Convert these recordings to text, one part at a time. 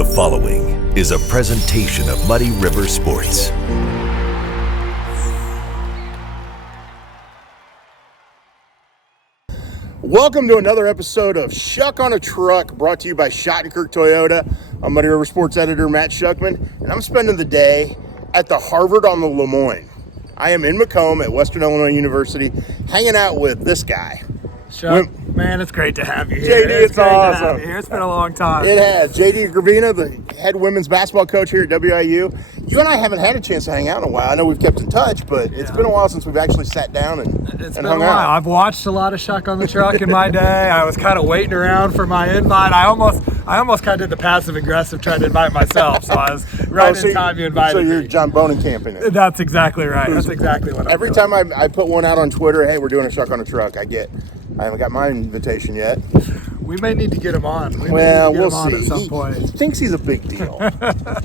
The following is a presentation of Muddy River Sports. Welcome to another episode of Schuck on a Truck, brought to you by Schottenkirk Toyota. I'm Muddy River Sports editor Matt Schuckman, and I'm spending the day at the Harvard on the Lemoyne. I am in Macomb at Western Illinois University, hanging out with this guy. Schuck, man, it's great to have you here. JD, it's awesome. It's been a long time. It has. JD Gravina, the head women's basketball coach here at WIU. You and I haven't had a chance to hang out in a while. I know we've kept in touch, but it's been a while since we've actually sat down and hung out. I've watched a lot of Schuck on the Truck in my day. I was kind of waiting around for my invite. I almost kind of did the passive aggressive, trying to invite myself. So I was right in time you invited me. So you're John Bonencamping it. That's exactly right. That's exactly what I'm Every doing. time I put one out on Twitter, hey, we're doing a Schuck on a Truck, I haven't got my invitation yet. We may need to get him on. We'll see. At some point. He thinks he's a big deal.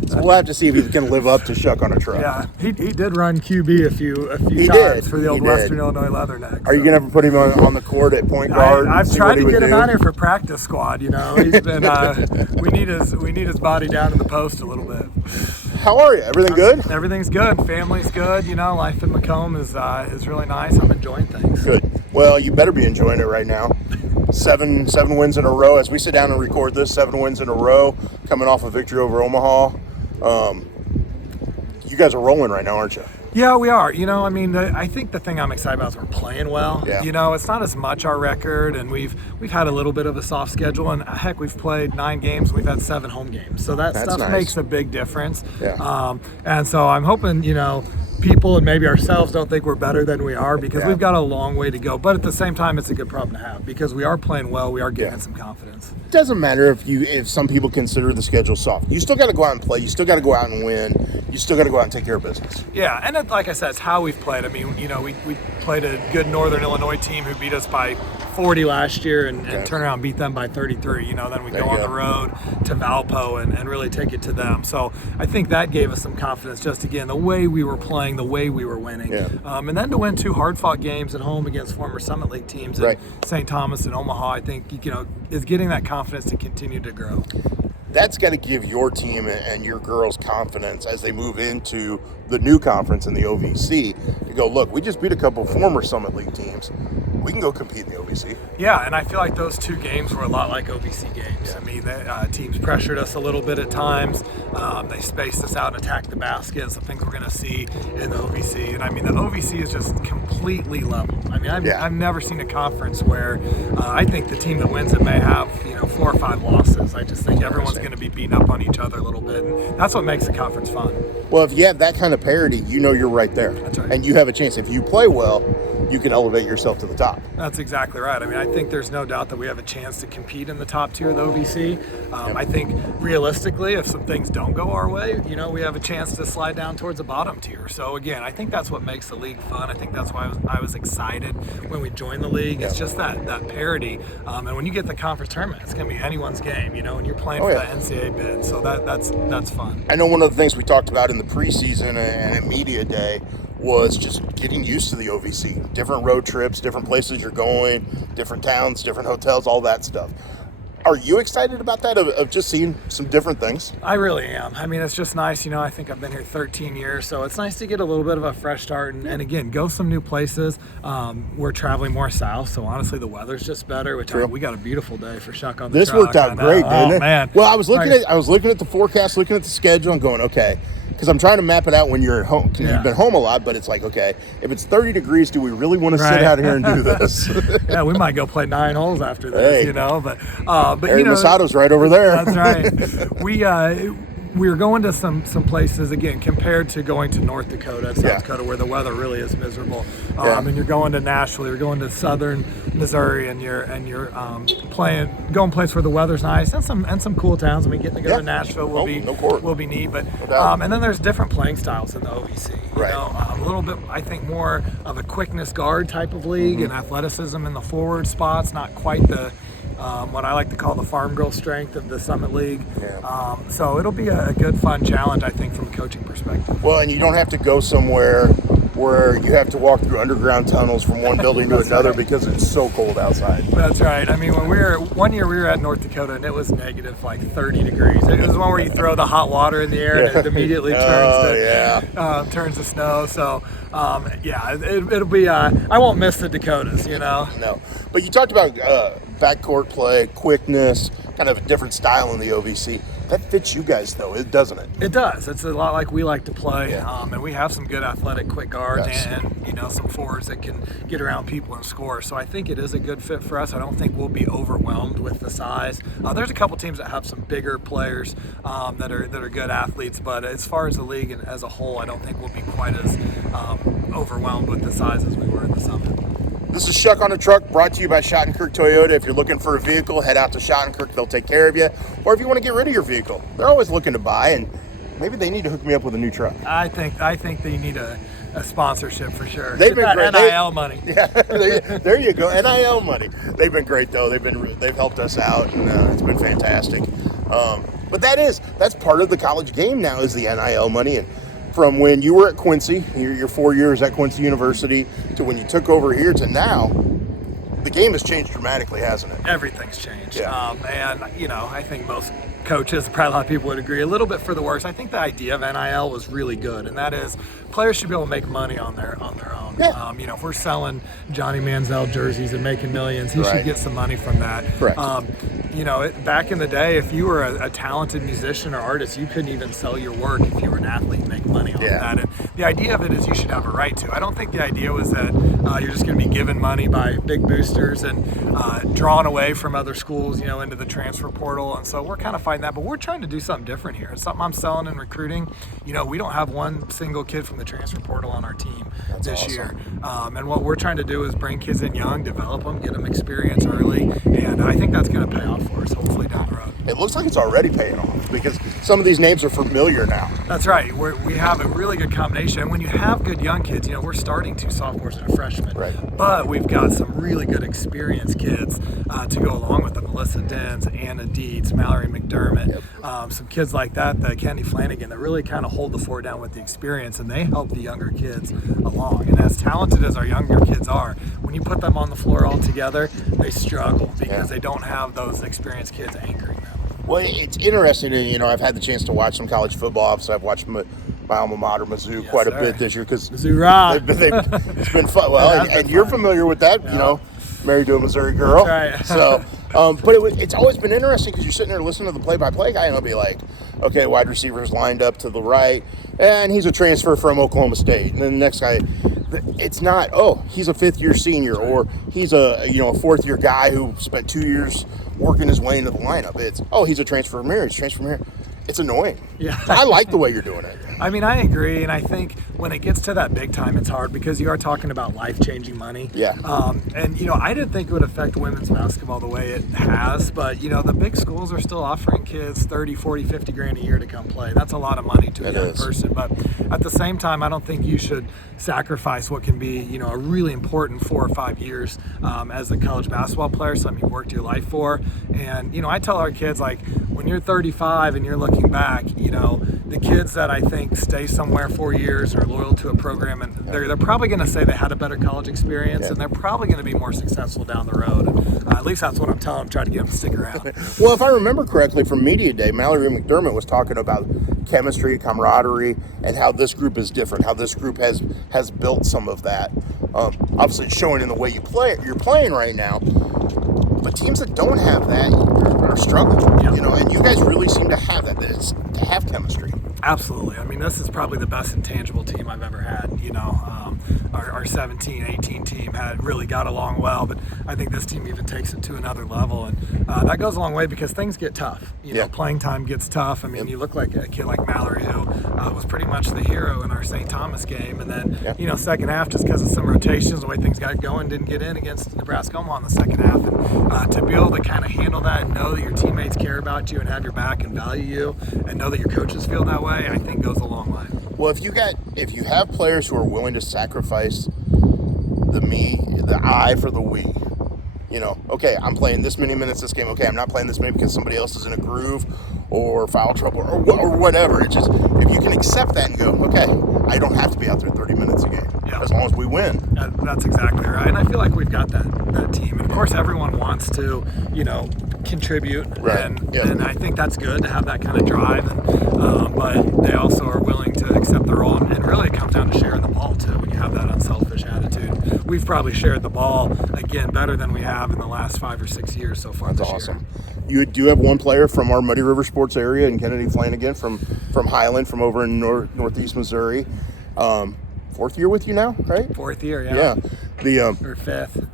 So we'll have to see if he can live up to Schuck on a Truck. Yeah, he did run QB a few He times did. for the old He Western did. Illinois Leathernecks. Are you going to ever put him on the court at point guard? I've see tried what he to would get him do? out here for practice squad. You know, he's been. we need his body down in the post a little bit. How are you? Everything good? Everything's good. Family's good. You know, life in Macomb is really nice. I'm enjoying things. Good. Well, you better be enjoying it right now. Seven wins in a row. As we sit down and record this, 7 wins in a row, coming off a victory over Omaha. You guys are rolling right now, aren't you? Yeah, we are. You know, I mean, I think the thing I'm excited about is we're playing well. Yeah. You know, it's not as much our record, and we've had a little bit of a soft schedule, and heck, we've played 9 games. We've had 7 home games, so that's stuff nice. makes a big difference. Yeah. And so I'm hoping, you know, people and maybe ourselves don't think we're better than we are, because we've got a long way to go. But at the same time, it's a good problem to have, because we are playing well. We are getting some confidence. It doesn't matter if some people consider the schedule soft. You still got to go out and play. You still got to go out and win. You still got to go out and take care of business. Yeah, and like I said, it's how we've played. I mean, you know, we played a good Northern Illinois team who beat us by 40 last year and turn around and beat them by 33. You know, then we go on the road to Valpo and really take it to them. So I think that gave us some confidence, just again, the way we were playing, the way we were winning. Yeah. And then to win 2 hard-fought games at home against former Summit League teams in St. Thomas and Omaha, I think, you know, is getting that confidence to continue to grow. That's got to give your team and your girls confidence as they move into the new conference in the OVC to go, look, we just beat a couple former Summit League teams. We can go compete in the OVC. Yeah, and I feel like those 2 games were a lot like OVC games. Yeah. I mean, the teams pressured us a little bit at times. They spaced us out and attacked the basket. So things we're going to see in the OVC. And I mean, the OVC is just completely level. I mean, I've never seen a conference where I think the team that wins it may have, you know, 4 or 5 losses. I just think everyone's going to be beating up on each other a little bit. And that's what makes the conference fun. Well, if you have that kind of parity, you know you're right there. That's right. And you have a chance. If you play well, you can elevate yourself to the top. That's exactly right. I mean, I think there's no doubt that we have a chance to compete in the top tier of the OVC. I think realistically, if some things don't go our way, you know, we have a chance to slide down towards the bottom tier. So again, I think that's what makes the league fun. I think that's why I was excited when we joined the league. It's just that parity. And when you get the conference tournament, it's going to be anyone's game, you know, and you're playing for that NCAA bid. So that's fun. I know one of the things we talked about in the preseason and at media day was just getting used to the OVC. Different road trips, different places you're going, different towns, different hotels, all that stuff. Are you excited about that, of just seeing some different things? I really am. I mean, it's just nice. You know, I think I've been here 13 years, so it's nice to get a little bit of a fresh start and again, go some new places. We're traveling more south, so honestly, the weather's just better. We got a beautiful day for Schuck on the This Truck. worked out great, didn't it? Oh, man. Well, I was looking at the forecast, looking at the schedule, and going, okay, because I'm trying to map it out when you're at home. You've been home a lot, but it's like, okay, if it's 30 degrees, do we really want to sit out here and do this? Yeah, we might go play 9 holes after this, you know. But Harry you know, Masato's right over there. That's right. We're going to some places, again, compared to going to North Dakota and South Dakota, where the weather really is miserable. And you're going to Nashville, you're going to southern Missouri, and you're going place where the weather's nice, and some cool towns. I mean, getting to go to Nashville will be neat. But and then there's different playing styles in the OVC. You know, a little bit, I think, more of a quickness guard type of league and athleticism in the forward spots, not quite the what I like to call the farm girl strength of the Summit League. So it'll be a good, fun challenge, I think, from a coaching perspective. Well, and you don't have to go somewhere where you have to walk through underground tunnels from one building to another because it's so cold outside. That's right. I mean, one year we were at North Dakota and it was negative like 30 degrees. It was one where you throw the hot water in the air and it immediately turns to snow. So, it'll be, I won't miss the Dakotas, you know? No. But you talked about backcourt play, quickness, kind of a different style in the OVC. That fits you guys, though, doesn't it? It does. It's a lot like we like to play, and we have some good athletic quick guards and some forwards that can get around people and score. So I think it is a good fit for us. I don't think we'll be overwhelmed with the size. There's a couple teams that have some bigger players that are good athletes, but as far as the league and as a whole, I don't think we'll be quite as overwhelmed with the size as we were in the summer. This is Schuck on a Truck, brought to you by Schottenkirk Toyota. If you're looking for a vehicle, head out to Schottenkirk. They'll take care of you. Or if you want to get rid of your vehicle, they're always looking to buy, and maybe they need to hook me up with a new truck. I think they need a sponsorship for sure. They've been great. NIL money. Yeah, there you go. NIL money. They've been great though. They've helped us out, and it's been fantastic. But that's part of the college game now is the NIL money. And from when you were at Quincy, your 4 years at Quincy University, to when you took over here to now, the game has changed dramatically, hasn't it? Everything's changed. Yeah. And I think most coaches, probably a lot of people would agree, a little bit for the worse. I think the idea of NIL was really good, and that is players should be able to make money on their own. Yeah. If we're selling Johnny Manziel jerseys and making millions, he should get some money from that. Correct. Back in the day, if you were a talented musician or artist, you couldn't even sell your work if you were an athlete and make money on that. And the idea of it is you should have a right to. I don't think the idea was that you're just going to be given money by big boosters and drawn away from other schools, into the transfer portal. And so we're kind of fighting that, but we're trying to do something different here. It's something I'm selling and recruiting. We don't have one single kid from the transfer portal on our team this year. And what we're trying to do is bring kids in young, develop them, get them experience early, and I think that's going to pay off for us, hopefully down the road. It looks like it's already paying off because some of these names are familiar now. That's right. We have a really good combination. And when you have good young kids, we're starting 2 sophomores and a freshman. Right. But we've got some really good experienced kids to go along with them. Melissa Dens, Anna Dietz, Mallory McDermott, some kids like that, Kenny Flanagan, that really kind of hold the fort down with the experience, and they help the younger kids along. And as talented as our younger kids are, when you put them on the floor all together, they struggle because they don't have those experienced kids anchoring them. Well, it's interesting. I've had the chance to watch some college football. Obviously, I've watched my alma mater, Mizzou, quite a bit this year because Mizzou rock. It's been fun. Well, and you're familiar with that, married to a Missouri girl. That's right. So, but it's always been interesting because you're sitting there listening to the play-by-play guy, and he'll be like, okay, wide receiver's lined up to the right, and he's a transfer from Oklahoma State. And then the next guy, it's not, he's a fifth-year senior, or he's a fourth-year guy who spent 2 years working his way into the lineup. It's, he's a transfer from here, It's annoying. Yeah. I like the way you're doing it. I mean, I agree, and I think when it gets to that big time, it's hard because you are talking about life-changing money. Yeah. I didn't think it would affect women's basketball the way it has, but, the big schools are still offering kids 30, 40, 50 grand a year to come play. That's a lot of money to a young person, but at the same time, I don't think you should sacrifice what can be, a really important 4 or 5 years as a college basketball player, something you worked your life for. And, I tell our kids, like, when you're 35 and you're looking back, the kids that I think stay somewhere 4 years are loyal to a program, and they're probably going to say they had a better college experience, and they're probably going to be more successful down the road. At least that's what I'm telling them, trying to get them to stick around. Well, if I remember correctly from Media Day, Mallory McDermott was talking about chemistry, camaraderie, and how this group is different, how this group has built some of that. Obviously, showing in the way you're playing right now. But teams that don't have that are struggling, and you guys really seem to have that, to have chemistry. Absolutely. I mean, this is probably the best intangible team I've ever had. Our 17, 18 team had really got along well, but I think this team even takes it to another level, and that goes a long way because things get tough. Playing time gets tough. I mean, you look like a kid like Mallory who was pretty much the hero in our St. Thomas game, and then second half, just because of some rotations, the way things got going, didn't get in against Nebraska Omaha in the second half, and to be able to kind of handle that and know that your teammates care about you and have your back and value you, and know that your coaches feel that way, I think goes a long way. Well, if you have players who are willing to sacrifice the I for the we, okay, I'm playing this many minutes this game. Okay, I'm not playing this many because somebody else is in a groove or foul trouble or whatever. It's just, if you can accept that and go, okay, I don't have to be out there 30 minutes a game. Yeah. as long as we win. That's exactly right. And I feel like we've got that team. And of course, everyone wants to, contribute. Right. And I think that's good to have that kind of drive. But they also are willing to accept their role. And really, it comes down to sharing the ball, too, when you have that unselfish attitude. We've probably shared the ball, again, better than we have in the last 5 or 6 years so far. That's awesome. You do have one player from our Muddy River sports area, and Kennedy Flanagan from Highland, from over in northeast Missouri. 4th year with you now, right? 4th year, yeah. Yeah. Or 5th.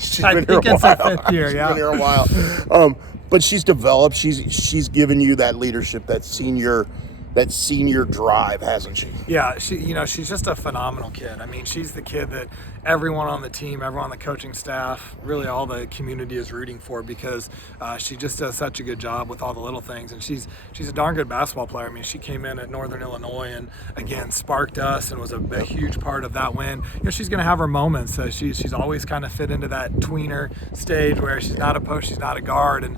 She's been here a while. It's our 5th year, yeah. She's been here a while. But she's developed. She's given you that leadership, that senior drive, hasn't she? Yeah, she's just a phenomenal kid. I mean, she's the kid that everyone on the team, everyone on the coaching staff, really all the community is rooting for, because she just does such a good job with all the little things. And she's a darn good basketball player. I mean, she came in at Northern Illinois and again sparked us and was a huge part of that win. She's going to have her moments. She's always kind of fit into that tweener stage where she's not a post, she's not a guard, and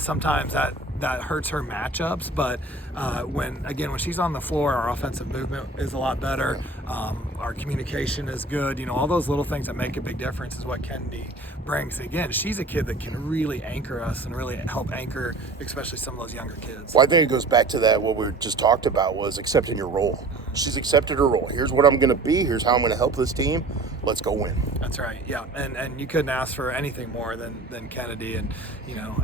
sometimes that hurts her matchups. But when she's on the floor, our offensive movement is a lot better. Our communication is good. All those little things that make a big difference is what Kennedy brings. Again, she's a kid that can really anchor us and really help anchor, especially some of those younger kids. Well, I think it goes back to that, what we just talked about was accepting your role. She's accepted her role. Here's what I'm going to be. Here's how I'm going to help this team. Let's go win. That's right. Yeah. And you couldn't ask for anything more than Kennedy. And,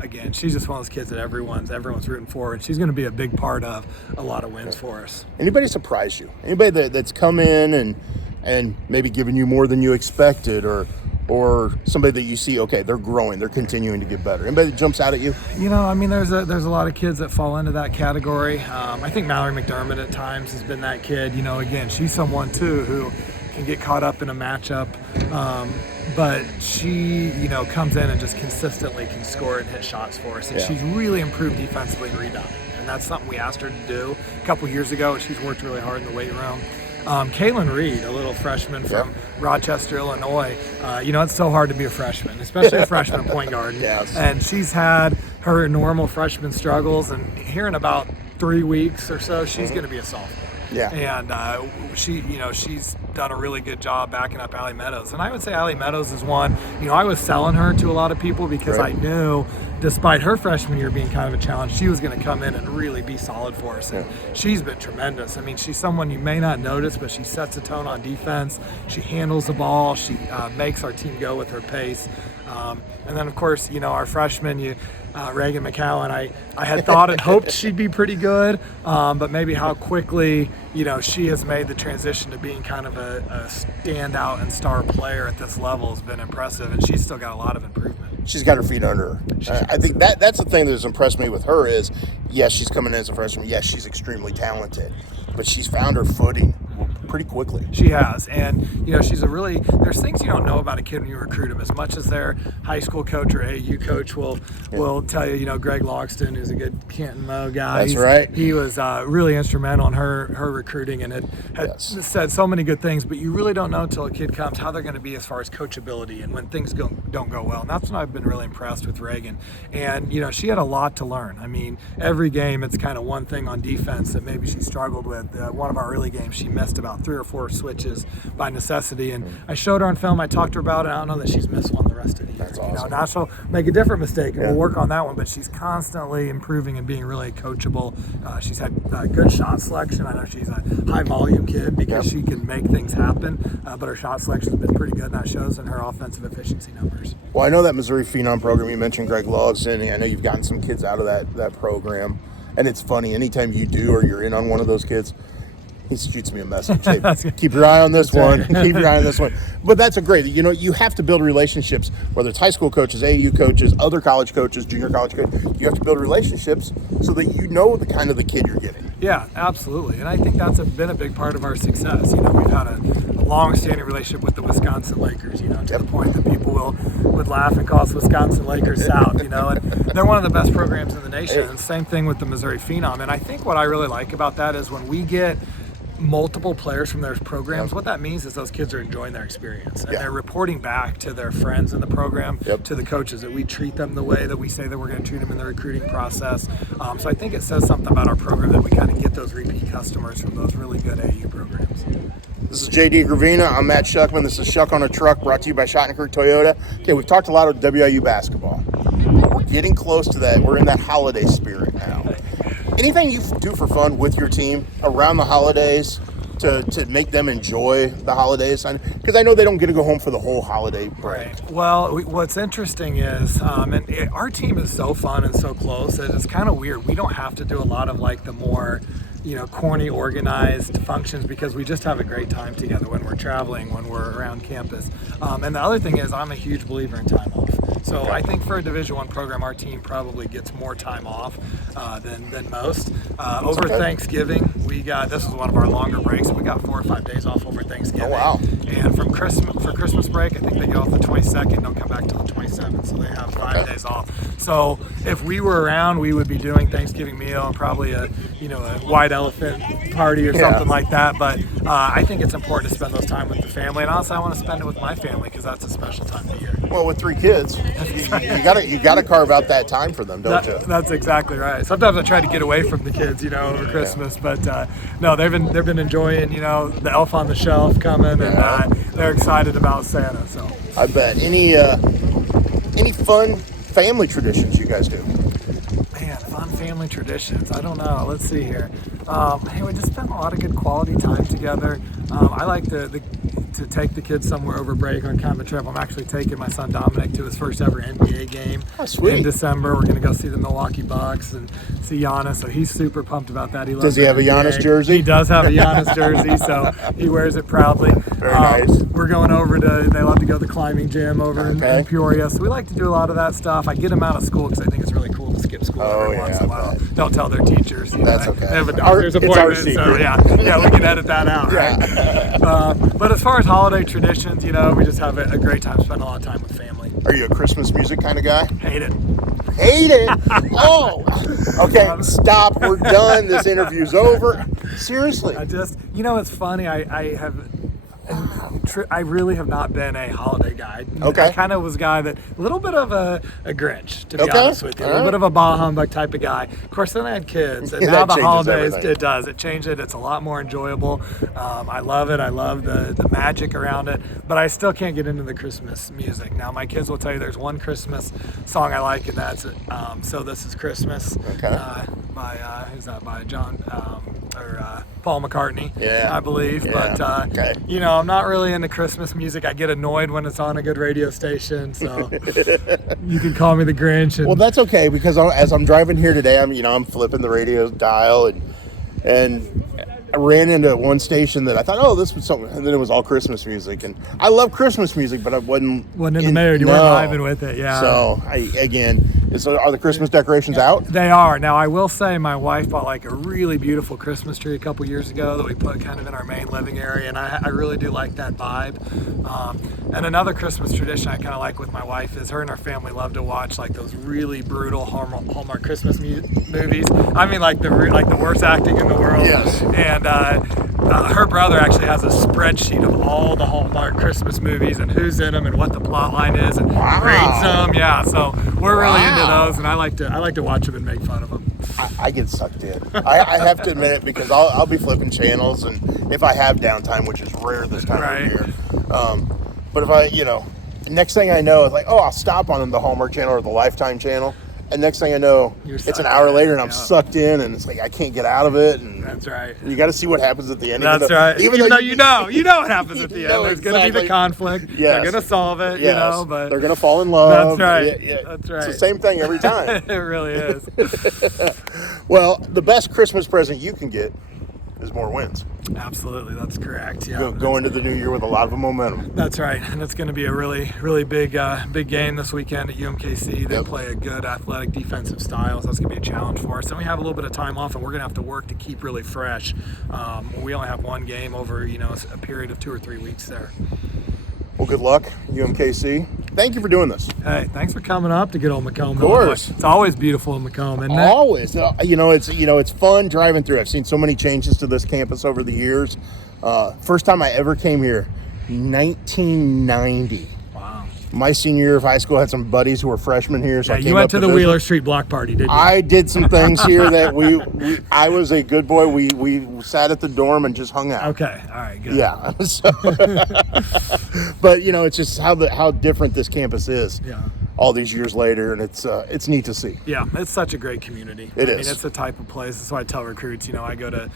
again, she's just one of those kids that everyone's rooting for, and she's going to be a big part of a lot of wins for us. Anybody surprise you? Anybody that's come in and maybe given you more than you expected, or somebody that you see, okay, they're growing, they're continuing to get better? Anybody that jumps out at you? There's a lot of kids that fall into that category. I think Mallory McDermott at times has been that kid. Again, she's someone too who can get caught up in a matchup, but she, comes in and just consistently can score and hit shots for us. And she's really improved defensively and rebounding. And that's something we asked her to do a couple years ago, and she's worked really hard in the weight room. Kaylin Reed, a little freshman from Rochester, Illinois. It's so hard to be a freshman, especially a freshman point guard. Yes. And she's had her normal freshman struggles, and here in about 3 weeks or so, she's going to be a sophomore. Yeah. And she's done a really good job backing up Allie Meadows. And I would say Allie Meadows is one, I was selling her to a lot of people because I knew, despite her freshman year being kind of a challenge, she was going to come in and really be solid for us. And she's been tremendous. I mean, she's someone you may not notice, but she sets the tone on defense. She handles the ball. She makes our team go with her pace. And then, of course, our freshman, Reagan McCowan, I had thought and hoped she'd be pretty good, but maybe how quickly, she has made the transition to being kind of a standout and star player at this level has been impressive, and she's still got a lot of improvement. She's got her feet under her. I think that's the thing that has impressed me with her is, yes, she's coming in as a freshman. Yes, she's extremely talented, but she's found her footing pretty quickly. She has, and she's there's things you don't know about a kid when you recruit them. As much as their high school coach or AU coach will tell you, Greg Logston, who's a good Canton Mo guy. That's right. He was really instrumental in her recruiting, and had said so many good things, but you really don't know until a kid comes how they're going to be as far as coachability and when things don't go well. And that's when I've been really impressed with Reagan. And she had a lot to learn. I mean, every game it's kind of one thing on defense that maybe she struggled with. One of our early games, she missed about 3 or 4 switches by necessity, and I showed her on film. I talked to her about it. I don't know that she's missed one the rest of the year. That's awesome. Now she'll make a different mistake, and we'll work on that one. But she's constantly improving and being really coachable. She's had good shot selection. I know she's a high volume kid because she can make things happen. But her shot selection has been pretty good, and that shows in her offensive efficiency numbers. Well, I know that Missouri Phenom program. You mentioned Greg Logston. I know you've gotten some kids out of that program, and it's funny. Anytime you do or you're in on one of those kids, he shoots me a message. Hey, keep your eye on this one. Keep your eye on this one. But that's a great, you have to build relationships, whether it's high school coaches, AAU coaches, other college coaches, junior college coaches. You have to build relationships so that you know the kind of the kid you're getting. Yeah, absolutely. And I think that's been a big part of our success. We've had a long-standing relationship with the Wisconsin Lakers, to the point that people would laugh and call us Wisconsin Lakers South, and they're one of the best programs in the nation. And same thing with the Missouri Phenom. And I think what I really like about that is when we get multiple players from their programs, what that means is those kids are enjoying their experience, and they're reporting back to their friends in the program, to the coaches, that we treat them the way that we say that we're going to treat them in the recruiting process. So I think it says something about our program that we kind of get those repeat customers from those really good AU programs. This is JD Gravina. I'm Matt Schuckman. This is Schuck on a Truck, brought to you by Schuck Toyota. Okay, we've talked a lot of WIU basketball. We're getting close to that. We're in that holiday spirit now. Anything you do for fun with your team around the holidays to make them enjoy the holidays? Because I know they don't get to go home for the whole holiday break. Right. Well, what's interesting is, and our team is so fun and so close that it's kind of weird. We don't have to do a lot of like the more, corny organized functions, because we just have a great time together when we're traveling, when we're around campus. And the other thing is, I'm a huge believer in time off. So I think for a Division I program, our team probably gets more time off than most. Over Thanksgiving, this is one of our longer breaks. We got 4 or 5 days off over Thanksgiving. Oh, wow. And for Christmas break, I think they get off the 22nd, don't come back till the 27th. So they have 5 days off. So if we were around, we would be doing Thanksgiving meal and probably a white elephant party or something like that. But I think it's important to spend those time with the family, and also I want to spend it with my family because that's a special time of year. Well, with 3 kids, you gotta carve out that time for them, don't you? That's exactly right. Sometimes I try to get away from the kids, over Christmas, but no, they've been enjoying the elf on the shelf coming, and they're excited about Santa. So I bet. Any fun family traditions you guys do? Man, fun family traditions. I don't know. Let's see here. Hey, we just spend a lot of good quality time together. I like to take the kids somewhere over break on kind of a trip. I'm actually taking my son Dominic to his first ever NBA game in December. We're going to go see the Milwaukee Bucks and see Giannis, so he's super pumped about that. Does he have a Giannis jersey? He does have a Giannis jersey, so he wears it proudly. Very nice. We're going over they love to go to the climbing gym over in Peoria, so we like to do a lot of that stuff. I get them out of school because I think it's really cool to skip school every once in a while. Don't tell their teachers. That's okay. They have a doctor's appointment, it's our secret. so yeah, we can edit that out, right? But as far as holiday traditions, we just have a great time, spend a lot of time with family. Are you a Christmas music kind of guy? Hate it. Hate it? Oh! Okay, stop. We're done. This interview's over. Seriously. It's funny. I really have not been a holiday guy. Okay. I kind of was a guy that, a little bit of a Grinch, to be honest with you. A little bit of a bah humbug type of guy. Of course, then I had kids, and now the holidays, everything. it changed it. It's a lot more enjoyable. I love it. I love the magic around it, but I still can't get into the Christmas music. Now, my kids will tell you there's one Christmas song I like, and that's So This Is Christmas. Okay. Who's that by? John, or Paul McCartney, I believe. Yeah. But, I'm not really into Christmas music. I get annoyed when it's on a good radio station, so you can call me the Grinch. Well, that's okay, because as I'm driving here today, I'm flipping the radio dial, and I ran into one station that I thought, this was something, and then it was all Christmas music, and I love Christmas music, but I wasn't in the mood. You weren't vibing with it, yeah. So are the Christmas decorations out? They are. Now, I will say my wife bought like a really beautiful Christmas tree a couple years ago that we put kind of in our main living area, and I really do like that vibe. And another Christmas tradition I kind of like with my wife is her and her family love to watch like those really brutal Hallmark Christmas movies. I mean, like the worst acting in the world. Yes. And her brother actually has a spreadsheet of all the Hallmark Christmas movies and who's in them and what the plot line is, and rates them. Yeah, so we're really into those, and I like to watch them and make fun of them. I get sucked in. I have to admit it, because I'll be flipping channels, and if I have downtime, which is rare this time of year. But if I, next thing I know, it's like, I'll stop on the Hallmark channel or the Lifetime channel. And next thing I know, it's an hour later, and I'm sucked in, and it's like I can't get out of it. And that's right. You got to see what happens at the end. That's right. Even though you know what happens at the end. There's going to be the conflict. Yes. They're going to solve it. But they're going to fall in love. That's right. That's right. It's the same thing every time. It really is. Well, the best Christmas present you can get is more wins. Absolutely, that's correct. Yeah, go into the new year with a lot of momentum. That's right, and it's going to be a really, really big game this weekend at UMKC. They play a good athletic defensive style, so that's going to be a challenge for us. Then we have a little bit of time off, and we're going to have to work to keep really fresh. We only have one game over, a period of 2 or 3 weeks there. Well, good luck, UMKC. Thank you for doing this. Hey, thanks for coming up to good old Macomb. Of course. It's always beautiful in Macomb, isn't it? Always. It's fun driving through. I've seen so many changes to this campus over the years. First time I ever came here, 1990. Wow. My senior year of high school, I had some buddies who were freshmen here. So Yeah, I came you went up to the visit. Wheeler Street block party, didn't you? I did some things here that I was a good boy. We sat at the dorm and just hung out. Okay, all right, good. Yeah. So, but it's just how different this campus is. Yeah. All these years later, and it's neat to see. Yeah, it's such a great community. It I is. mean, it's the type of place. That's why I tell recruits, I go to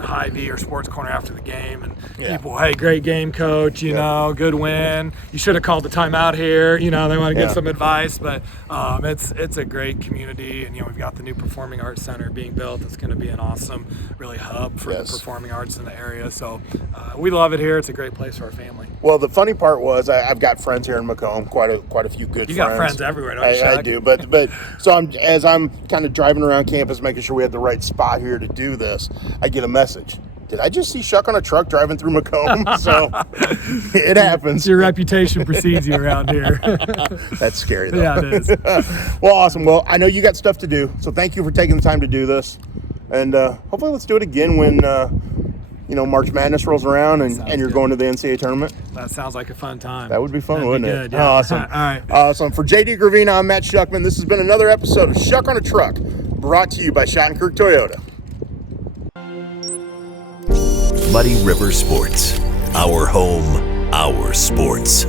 Hy-Vee or Sports Corner after the game, and people, hey, great game, coach, good win. You should have called the timeout here. They want to give some advice, but it's a great community, and we've got the new Performing Arts Center being built. It's going to be an awesome, really hub for the performing arts in the area. So we love it here. It's a great place for our family. Well, the funny part was I've got friends here in Macomb, quite a few good friends. You got friends everywhere, don't you, Schuck? I do, but so as I'm kind of driving around campus, making sure we had the right spot here to do this, I get a message. Did I just see Schuck on a truck driving through Macomb? So it happens. Your reputation precedes you around here. That's scary, though. Yeah, it is. Well, awesome. Well, I know you got stuff to do, so thank you for taking the time to do this. And hopefully let's do it again when March Madness rolls around and you're going to the NCAA tournament. That sounds like a fun time. That would be fun, That'd wouldn't be it? good, yeah. Awesome. All right. Awesome. For JD Gravina, I'm Matt Schuckman. This has been another episode of Schuck on a Truck, brought to you by Schuck Toyota. Muddy River Sports. Our home, our sports.